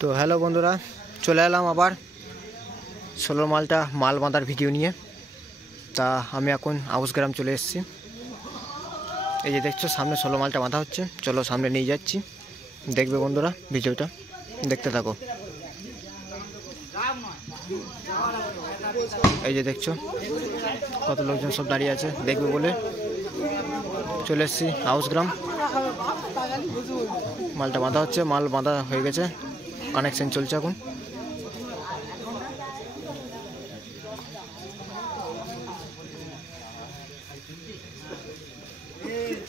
তো হ্যালো বন্ধুরা, চলে এলাম আবার 16 মালটা মাল বাঁধার ভিডিও নিয়ে। তা আমি এখন আউসগ্রাম চলে এসেছি। এই যে দেখছো সামনে 16 মালটা বাঁধা হচ্ছে, চলো সামনে নিয়ে যাচ্ছি, দেখবে বন্ধুরা ভিডিওটা দেখতে থাকো। এই যে দেখছো কত লোকজন সব দাঁড়িয়ে আছে দেখবে বলে চলে এসেছি আউসগ্রাম। মালটা বাঁধা হচ্ছে, মাল বাঁধা হয়ে গেছে, কানেকশন চলছে এখন।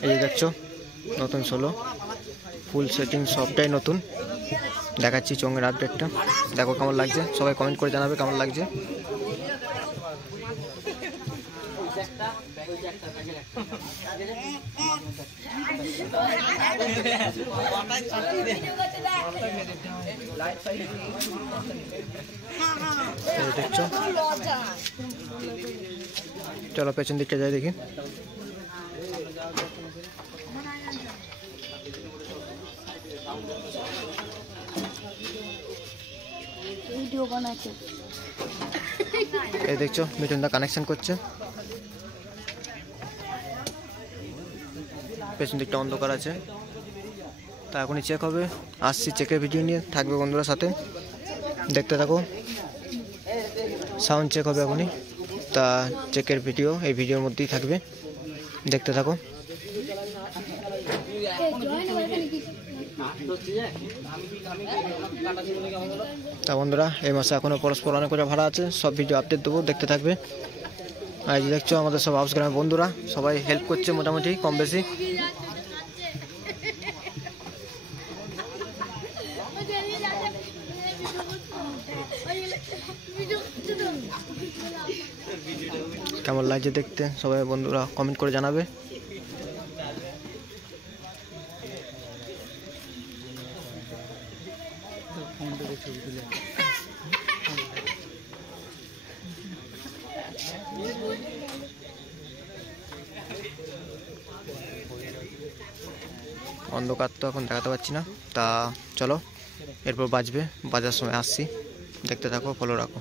এই দেখছো নতুন 16 ফুল সেটিং সবটাই নতুন। দেখাচ্ছি চোঙের আপডেটটা, দেখো কেমন লাগছে, সবাই কমেন্ট করে জানাবে কেমন লাগছে। দেখছো চলো পেছন দিকটা যাই দেখি। এই দেখছো মিঠুনদা কানেকশন করছে, পেছন দিকটা অন্ধকার আছে। তা এখনই চেক হবে, আসছি চেকের ভিডিও নিয়ে, থাকবে বন্ধুরা সাথে দেখতে থাকো। সাউন্ড চেক হবে এখনই, তা চেকের ভিডিও এই ভিডিওর মধ্যেই থাকবে, দেখতে থাকো। তা বন্ধুরা এই মাসে এখনও পরস্পর অনেক করে ভাড়া আছে, সব ভিডিও আপডেট দেবো, দেখতে থাকবে। আর এই দেখছো আমাদের সব আউসগ্রামের বন্ধুরা সবাই হেল্প করছে মোটামুটি কম বেশি। কেমন লাগছে দেখতে সবাই বন্ধুরা কমেন্ট করে জানাবে। অন্ধকার তো এখন দেখাতে পাচ্ছি না, তা চলো এরপর বাজবে, বাজার সময় আসছি, দেখতে থাকো, ফলো রাখো।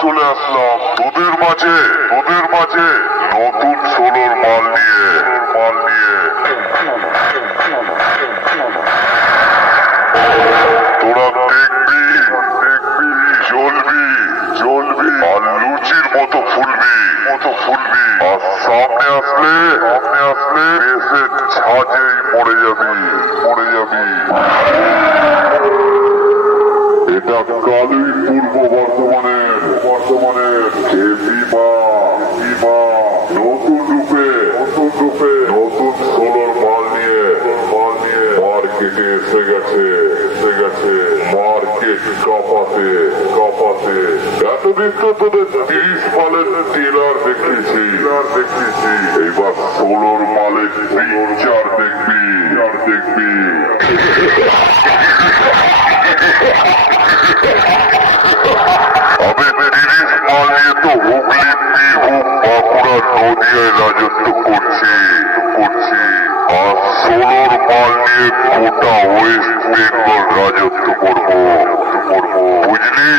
চলে আসলাম তোদের মাঝে নতুন 16 মাল নিয়ে তোরা দেখবি জ্বলবি আর লুচির মতো ফুলবি আর সামনে আসলে এসে ছাজেই মরে যাবি। এটা কালই পূর্ব বর্ধমানের নতুন রূপে এতদিন তো তোদের 30 মালের টেলার দেখেছি, এবার 16 মালের পিকচার দেখবি। আমি 30 মাল নিয়ে তো হুগলি, বীরভূম, বাঁকুড়া, নদিয়ায় রাজত্ব করছি, আর 16 মাল নিয়ে গোটা ওয়েস্ট বেঙ্গল রাজত্ব করবো। বুঝলি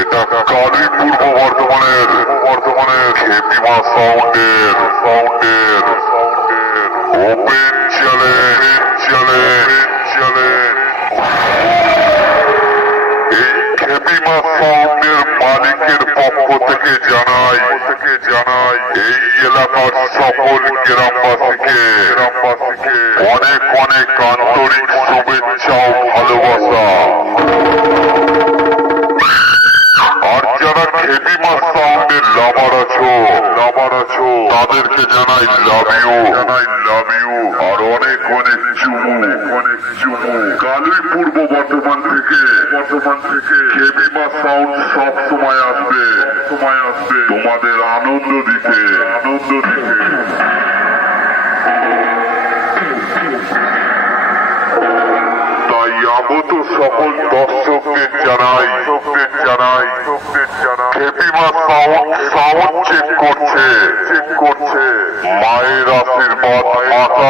এটা কালী পূর্ব বর্ধমানের খেপিমা সাউন্ডের ওপেন চ্যালেঞ্জ। এই খেপিমা সাউন্ডের মালিকের পক্ষ থেকে জানাই এই এলাকার সকল গ্রামবাসীকে অনেক আন্তরিক শুভেচ্ছা ও ভালোবাসা। আর যারা খেপিমা সাউন্ডের লাভার আছো তাদেরকে জানাই লাভ ইউ আর অনেক চুমু। কালী পূর্ব বর্ধমান থেকে খেপিমা সাউন্ড সব সময় আসবে তোমাদের আনন্দ দিতে। তাই আগত সকল দর্শকদের জানাই খেপিমা সাউন্ড চেক করছে। মায়ের আশীর্বাদ, মাতা